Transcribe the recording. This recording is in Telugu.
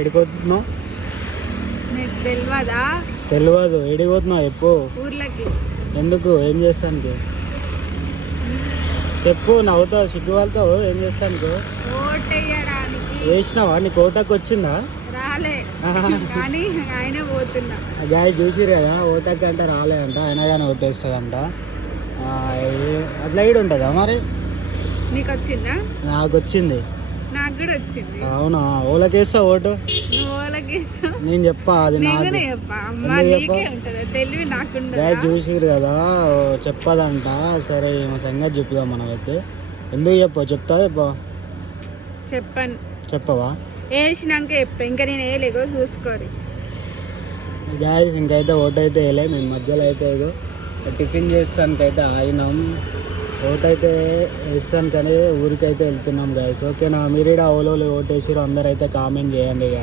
ఎడిపోతున్నావు? నీకు తెలియదా? తెలియదు. ఎడిపోతున్నావు చెప్పు. ఊర్లకి. ఎందుకు? ఏం చేస్తానికి చెప్పు. నవ్వుతావు, సిగ్గు వెళ్తావు. ఏం చేస్తానికి? ఓటేయడానికి. వేసినావా? నీకు ఓటాకు వచ్చిందా? రాలే కానీ ఆయన పోతున్నా. గాయ చూసిరు కదా, ఓటాకి అంటే రాలేదంట, అయినా కానీ ఓటేస్తుందంట. అట్లా ఈడు ఉంటుందా మరి? నీకు వచ్చిందా? నాకు వచ్చింది. నాకు కూడా వచ్చింది. అవునా? ఓలకేస్తా ఓటు? నువ్వు ఓలకేస్తావు, నేను చెప్పా. అది నాకు చెప్పా. అమ్మా నీకే ఉంటది తెలివి, నాకుండదా? గాయ చూసిరు కదా, చెప్పదంట. సరే మా సంగతి చెప్పుదాం మనం అయితే. ఎందుకు చెప్పు? చెప్తా చెప్పా? చెప్పను. చెప్పవా? వేసినాక చెప్తా. ఇంకా నేను వేయలేగో చూసుకోరు. గాయస్ ఇంకైతే ఓటు అయితే వేయలే. మేము మధ్యలో అయితే ఏదో టిఫిన్ చేస్తానికైతే ఆగినాం. ఓటు అయితే వేస్తాను కానీ ఊరికైతే వెళ్తున్నాం గాయస్. ఓకేనా? మీరు కూడా ఓలో ఓటు వేసిరు అందరైతే కామెంట్ చేయండి గాయస్.